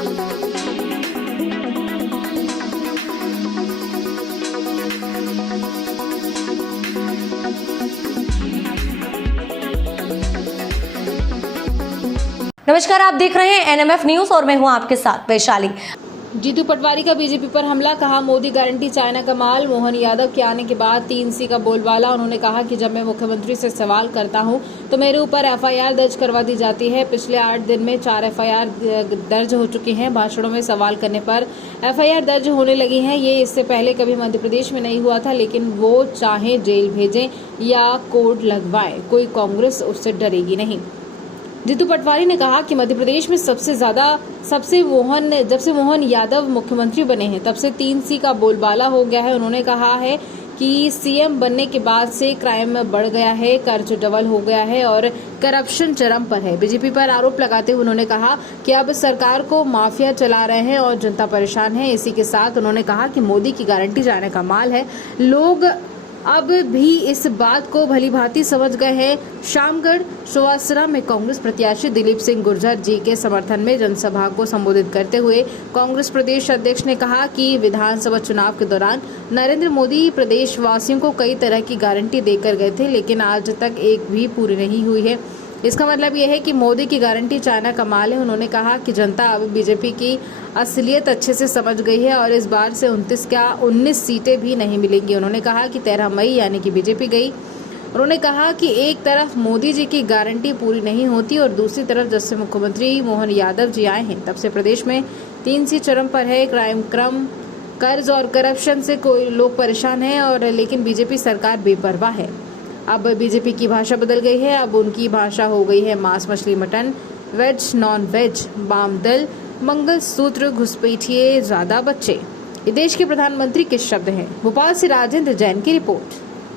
नमस्कार, आप देख रहे हैं एनएमएफ न्यूज और मैं हूं आपके साथ वैशाली। जीतू पटवारी का बीजेपी पर हमला, कहा मोदी गारंटी चाइना का माल। मोहन यादव के आने के बाद 3C का बोलबाला। उन्होंने कहा कि जब मैं मुख्यमंत्री से सवाल करता हूं तो मेरे ऊपर एफआईआर दर्ज करवा दी जाती है। पिछले 8 दिन में 4 एफआईआर दर्ज हो चुकी हैं। भाषणों में सवाल करने पर एफआईआर दर्ज होने लगी हैं। ये इससे पहले कभी मध्य प्रदेश में नहीं हुआ था, लेकिन वो चाहे जेल भेजें या कोर्ट लगवाएं, कोई कांग्रेस उससे डरेगी नहीं। जीतू पटवारी ने कहा कि मध्य प्रदेश में जब से मोहन यादव मुख्यमंत्री बने हैं तब से 3C का बोलबाला हो गया है। उन्होंने कहा है कि सीएम बनने के बाद से क्राइम बढ़ गया है, कर्ज डबल हो गया है और करप्शन चरम पर है। बीजेपी पर आरोप लगाते हुए उन्होंने कहा कि अब सरकार को माफिया चला रहे हैं और जनता परेशान है। इसी के साथ उन्होंने कहा कि मोदी की गारंटी चाइना का माल है। लोग अब भी इस बात को भलीभांति समझ गए हैं। शामगढ़ सुवासरा में कांग्रेस प्रत्याशी दिलीप सिंह गुर्जर जी के समर्थन में जनसभा को संबोधित करते हुए कांग्रेस प्रदेश अध्यक्ष ने कहा कि विधानसभा चुनाव के दौरान नरेंद्र मोदी प्रदेश वासियों को कई तरह की गारंटी देकर गए थे, लेकिन आज तक एक भी पूरी नहीं हुई है। इसका मतलब यह है कि मोदी की गारंटी चाइना का माल है। उन्होंने कहा कि जनता अब बीजेपी की असलियत अच्छे से समझ गई है और इस बार से 19 सीटें भी नहीं मिलेंगी। उन्होंने कहा कि 13 मई यानी कि बीजेपी गई। उन्होंने कहा कि एक तरफ मोदी जी की गारंटी पूरी नहीं होती और दूसरी तरफ जब से मुख्यमंत्री मोहन यादव जी आए हैं तब से प्रदेश में 3C चरम पर है। क्राइम, कर्ज और करप्शन से कोई लोग परेशान हैं और लेकिन बीजेपी सरकार बेपरवाह है। अब बीजेपी की भाषा बदल गई है। अब उनकी भाषा हो गई है मांस मछली मटन, वेज नॉन वेज, वाम दल, मंगलसूत्र, घुसपैठिए, ज्यादा बच्चे। ये देश के प्रधानमंत्री के शब्द हैं। भोपाल से राजेंद्र जैन की रिपोर्ट।